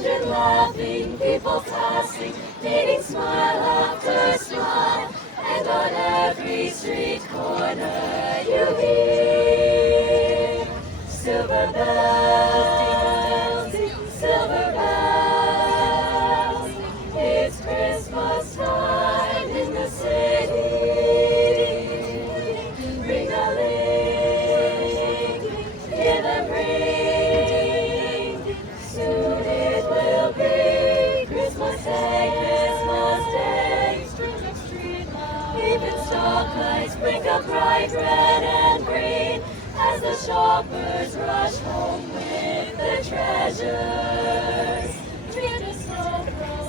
Children laughing, people passing, meeting smile after smile, and on every street corner you hear silver bells, silver bells. It's Christmas time in the city. Ring a ling, hear them ring. Soon it will be Christmas Day, Christmas Day. Even stock lights blink a bright red and green as the shoppers rush home with their treasures.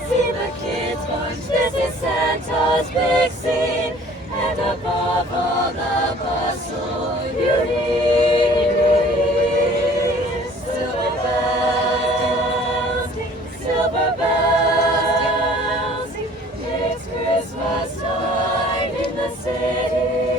See the kids bunch, this is Santa's big scene, and above all the bustle you hear silver bells, silver bells. It's Christmas time in the city.